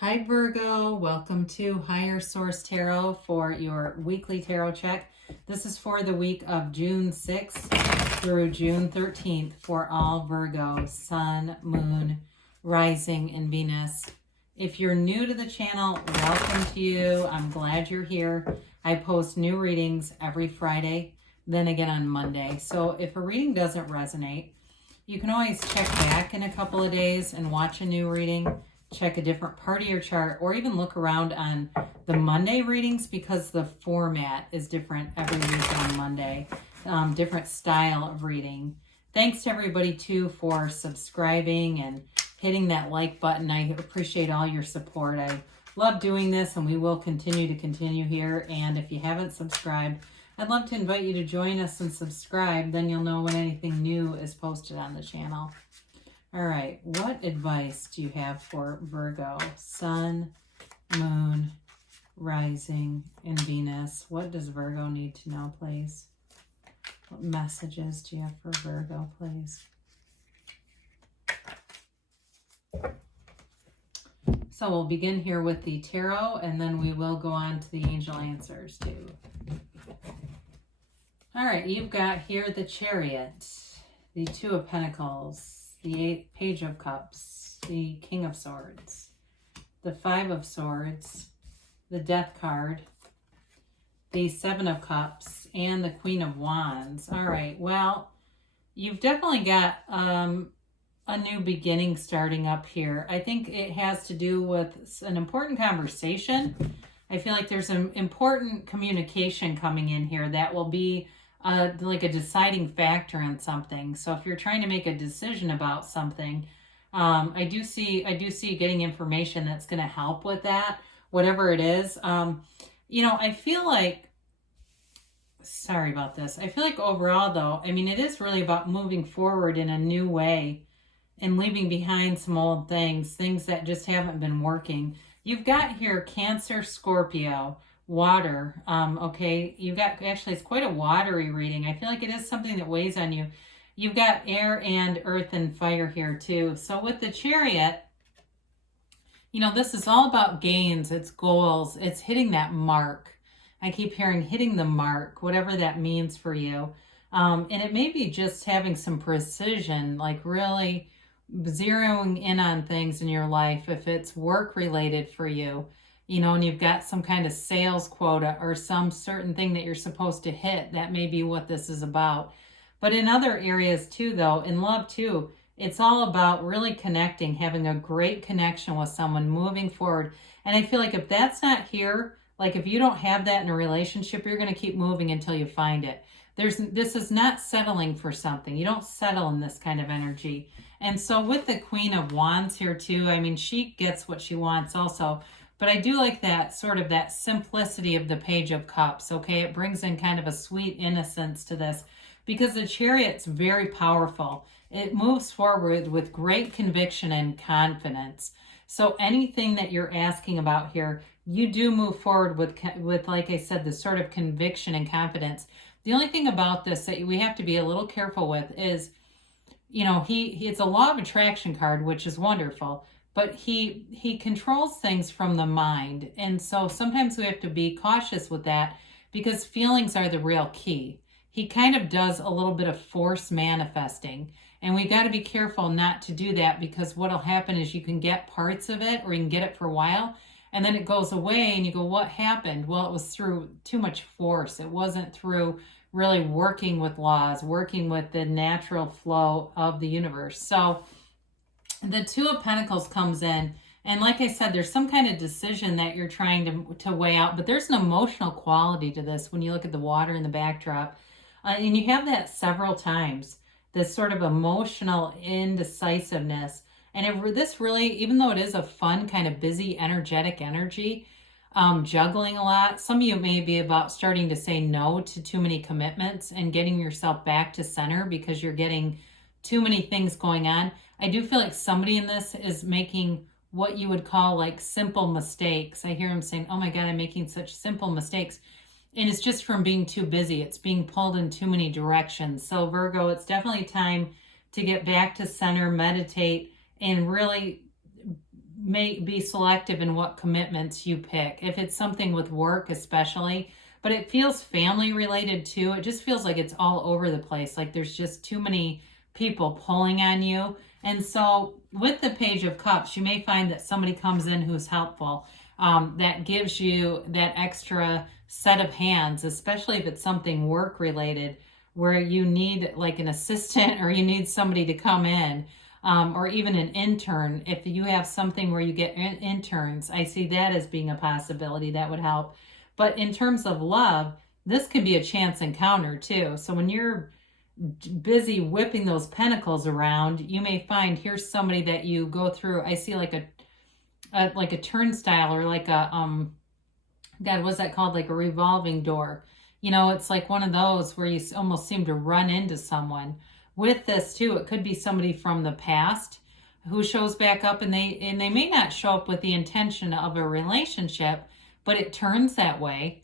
Hi Virgo, welcome to Higher Source Tarot for your weekly tarot check. This is for the week of June 6th through June 13th for all Virgo, Sun, Moon, Rising, and Venus. If you're new to the channel, welcome to you. I'm glad you're here. I post new readings every Friday, then again on Monday. So if a reading doesn't resonate, you can always check back in a couple of days and watch a new reading. Check a different part of your chart, or even look around on the Monday readings because the format is different every week on Monday. Different style of reading. Thanks to everybody too for subscribing and hitting that like button. I appreciate all your support. I love doing this, and we will continue here. And if you haven't subscribed, I'd love to invite you to join us and subscribe. Then you'll know when anything new is posted on the channel. All right, what advice do you have for Virgo, Sun, Moon, Rising, and Venus? What does Virgo need to know, please? What messages do you have for Virgo, please? So we'll begin here with the tarot, and then we will go on to the angel answers too. All right, you've got here the Chariot, the Two of Pentacles, the Page of Cups, the King of Swords, the Five of Swords, the Death card, the Seven of Cups, and the Queen of Wands. All right, well, you've definitely got a new beginning starting up here. I think it has to do with an important conversation. I feel like there's an important communication coming in here that will be like a deciding factor on something. So if you're trying to make a decision about something, I do see getting information that's going to help with that, whatever it is. I feel like, sorry about this. I feel like overall though, I mean, it is really about moving forward in a new way and leaving behind some old things that just haven't been working. You've got here Cancer, Scorpio, water. Okay, you've got, actually it's quite a watery reading. I feel like it is something that weighs on you. You've got air and earth and fire here too. So with the Chariot, this is all about gains, it's goals, it's hitting that mark. I keep hearing hitting the mark, whatever that means for you. And it may be just having some precision, like really zeroing in on things in your life. If it's work related for you, and you've got some kind of sales quota or some certain thing that you're supposed to hit, that may be what this is about. But in other areas too, though, in love too, it's all about really connecting, having a great connection with someone, moving forward. And I feel like if that's not here, like if you don't have that in a relationship, you're going to keep moving until you find it. This is not settling for something. You don't settle in this kind of energy. And so with the Queen of Wands here too, I mean, she gets what she wants also. But I do like that sort of that simplicity of the Page of Cups, okay? It brings in kind of a sweet innocence to this because the Chariot's very powerful. It moves forward with great conviction and confidence. So anything that you're asking about here, you do move forward with like I said, this sort of conviction and confidence. The only thing about this that we have to be a little careful with is, it's a law of attraction card, which is wonderful. But he controls things from the mind. And so sometimes we have to be cautious with that because feelings are the real key. He kind of does a little bit of force manifesting. And we got to be careful not to do that because what will happen is you can get parts of it or you can get it for a while and then it goes away and you go, what happened? Well, it was through too much force. It wasn't through really working with laws, working with the natural flow of the universe. So the Two of Pentacles comes in, and like I said, there's some kind of decision that you're trying to weigh out, but there's an emotional quality to this when you look at the water in the backdrop. And you have that several times, this sort of emotional indecisiveness. And this really, even though it is a fun, kind of busy, energetic energy, juggling a lot, some of you may be about starting to say no to too many commitments and getting yourself back to center because you're getting too many things going on. I do feel like somebody in this is making what you would call like simple mistakes. I hear them saying, oh my God, I'm making such simple mistakes. And it's just from being too busy. It's being pulled in too many directions. So Virgo, it's definitely time to get back to center, meditate, and really may be selective in what commitments you pick. If it's something with work especially, but it feels family related too. It just feels like it's all over the place. Like there's just too many people pulling on you. And so with the Page of Cups, you may find that somebody comes in who's helpful, that gives you that extra set of hands, especially if it's something work related where you need like an assistant or you need somebody to come in, or even an intern. If you have something where you get interns, I see that as being a possibility that would help. But in terms of love, this could be a chance encounter too. So when you're busy whipping those pentacles around, you may find here's somebody that you go through. I see like a turnstile, or like a God, what's that called? Like a revolving door. You know, it's like one of those where you almost seem to run into someone. With this too, it could be somebody from the past who shows back up, and they may not show up with the intention of a relationship, but it turns that way.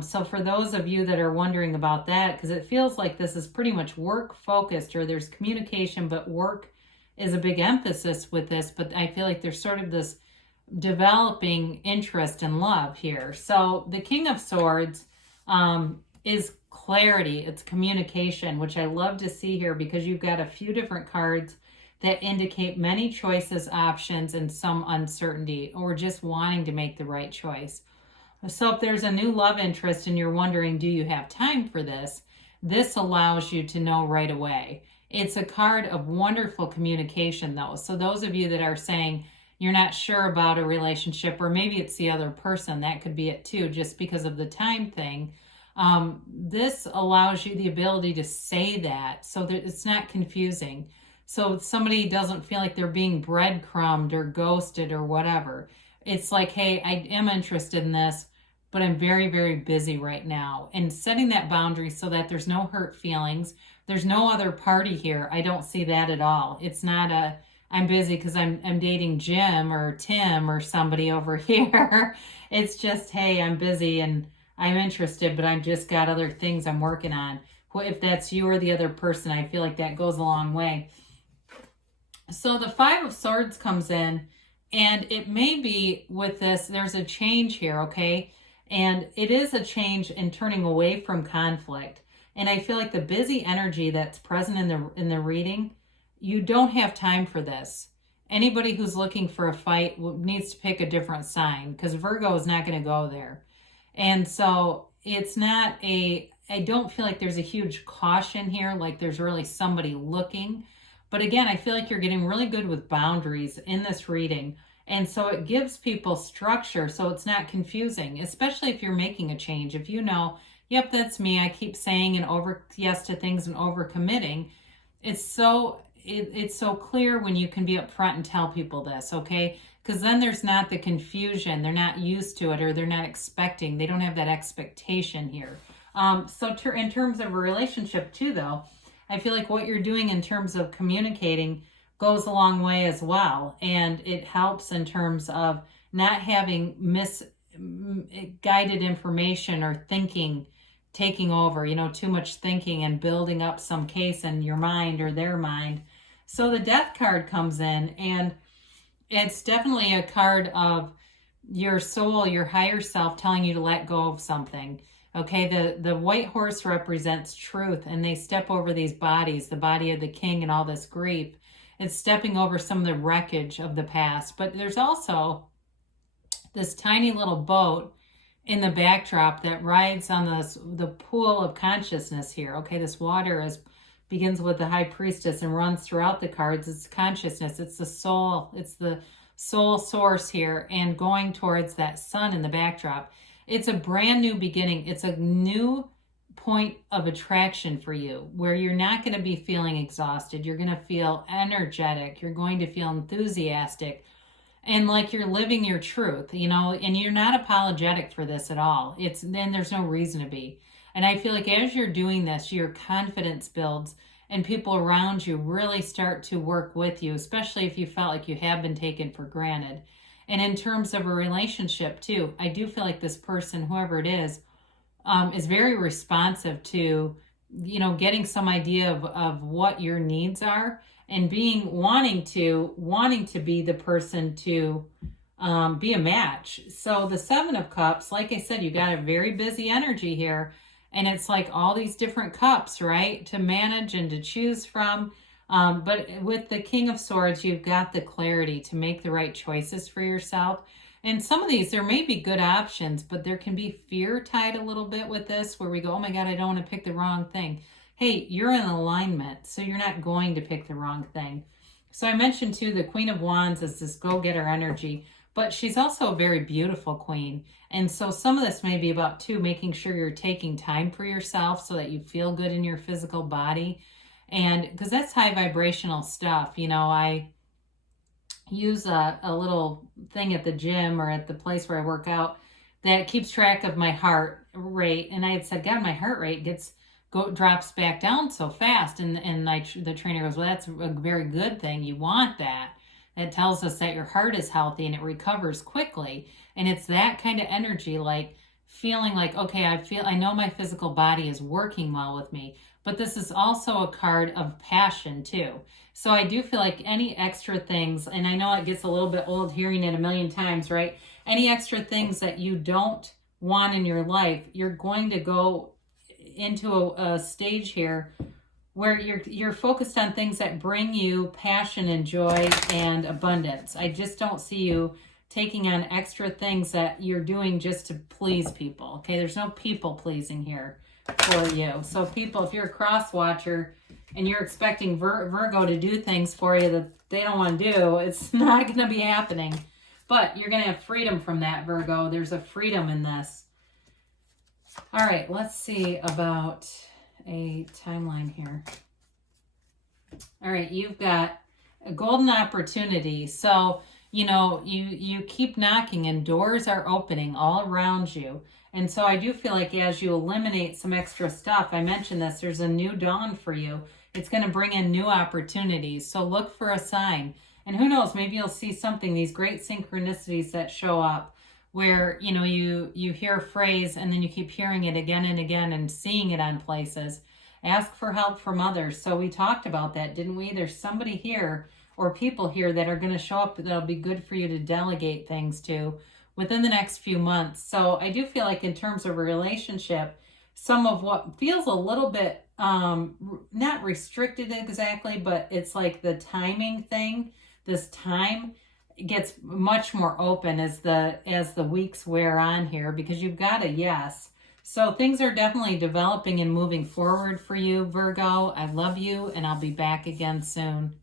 So for those of you that are wondering about that, because it feels like this is pretty much work focused, or there's communication, but work is a big emphasis with this. But I feel like there's sort of this developing interest in love here. So the King of Swords is clarity. It's communication, which I love to see here because you've got a few different cards that indicate many choices, options, and some uncertainty, or just wanting to make the right choice. So if there's a new love interest and you're wondering, do you have time for this? This allows you to know right away. It's a card of wonderful communication though. So those of you that are saying you're not sure about a relationship, or maybe it's the other person, that could be it too, just because of the time thing. This allows you the ability to say that so that it's not confusing. So somebody doesn't feel like they're being breadcrumbed or ghosted or whatever. It's like, hey, I am interested in this, but I'm very, very busy right now. And setting that boundary so that there's no hurt feelings. There's no other party here. I don't see that at all. It's not a, I'm busy because I'm dating Jim or Tim or somebody over here. It's just, hey, I'm busy and I'm interested, but I've just got other things I'm working on. If that's you or the other person, I feel like that goes a long way. So the Five of Swords comes in, and it may be with this, there's a change here, okay? And it is a change in turning away from conflict. And I feel like the busy energy that's present in the reading, you don't have time for this. Anybody who's looking for a fight needs to pick a different sign, because Virgo is not going to go there. And so it's not I don't feel like there's a huge caution here, like there's really somebody looking. But again, I feel like you're getting really good with boundaries in this reading. And so it gives people structure so it's not confusing, especially if you're making a change. If you know, yep, that's me. I keep saying and yes to things and overcommitting. It's so clear when you can be upfront and tell people this, okay? Because then there's not the confusion. They're not used to it, or they're not expecting. They don't have that expectation here. So in terms of a relationship too, though, I feel like what you're doing in terms of communicating goes a long way as well. And it helps in terms of not having misguided information or thinking taking over, too much thinking and building up some case in your mind or their mind. So the Death card comes in, and it's definitely a card of your soul, your higher self telling you to let go of something. Okay, the white horse represents truth, and they step over these bodies, the body of the king and all this grief. It's stepping over some of the wreckage of the past. But there's also this tiny little boat in the backdrop that rides on the pool of consciousness here. Okay, this water begins with the High Priestess and runs throughout the cards. It's consciousness. It's the soul. It's the soul source here, and going towards that sun in the backdrop. It's a brand new beginning. It's a new point of attraction for you where you're not going to be feeling exhausted. You're going to feel energetic. You're going to feel enthusiastic and like you're living your truth, and you're not apologetic for this at all. Then there's no reason to be. And I feel like as you're doing this, your confidence builds and people around you really start to work with you, especially if you felt like you have been taken for granted. And in terms of a relationship too, I do feel like this person, whoever it is very responsive to, getting some idea of what your needs are. and wanting to be the person to be a match. So the Seven of Cups, like I said, you got a very busy energy here, and it's like all these different cups, right, to manage and to choose from. But with the King of Swords, you've got the clarity to make the right choices for yourself. And some of these, there may be good options, but there can be fear tied a little bit with this, where we go, oh my God, I don't want to pick the wrong thing. Hey, you're in alignment, so you're not going to pick the wrong thing. So I mentioned too, the Queen of Wands is this go-getter energy, but she's also a very beautiful queen. And so some of this may be about too, making sure you're taking time for yourself so that you feel good in your physical body. And because that's high vibrational stuff, you know, I use a little thing at the gym or at the place where I work out that keeps track of my heart rate. And I had said, God, my heart rate drops back down so fast. And the trainer goes, well, that's a very good thing. You want that. That tells us that your heart is healthy and it recovers quickly. And it's that kind of energy, like feeling like, okay, I know my physical body is working well with me, but this is also a card of passion too. So I do feel like any extra things, and I know it gets a little bit old hearing it a million times, right? Any extra things that you don't want in your life, you're going to go into a stage here where you're focused on things that bring you passion and joy and abundance. I just don't see you taking on extra things that you're doing just to please people. Okay, there's no people pleasing here for you. So people, if you're a cross watcher and you're expecting Virgo to do things for you that they don't want to do, it's not going to be happening. But you're going to have freedom from that, Virgo. There's a freedom in this. All right, let's see about a timeline here. All right, you've got a golden opportunity. So, you know, you keep knocking and doors are opening all around you. And so I do feel like as you eliminate some extra stuff, I mentioned this, there's a new dawn for you. It's going to bring in new opportunities. So look for a sign. And who knows, maybe you'll see something, these great synchronicities that show up where, you know, you hear a phrase and then you keep hearing it again and again and seeing it on places. Ask for help from others. So we talked about that, didn't we? There's somebody here or people here that are going to show up that'll be good for you to delegate things to within the next few months. So I do feel like in terms of a relationship, some of what feels a little bit not restricted exactly, but it's like the timing thing, this time gets much more open as the weeks wear on here, because you've got a yes. So things are definitely developing and moving forward for you, Virgo. I love you, and I'll be back again soon.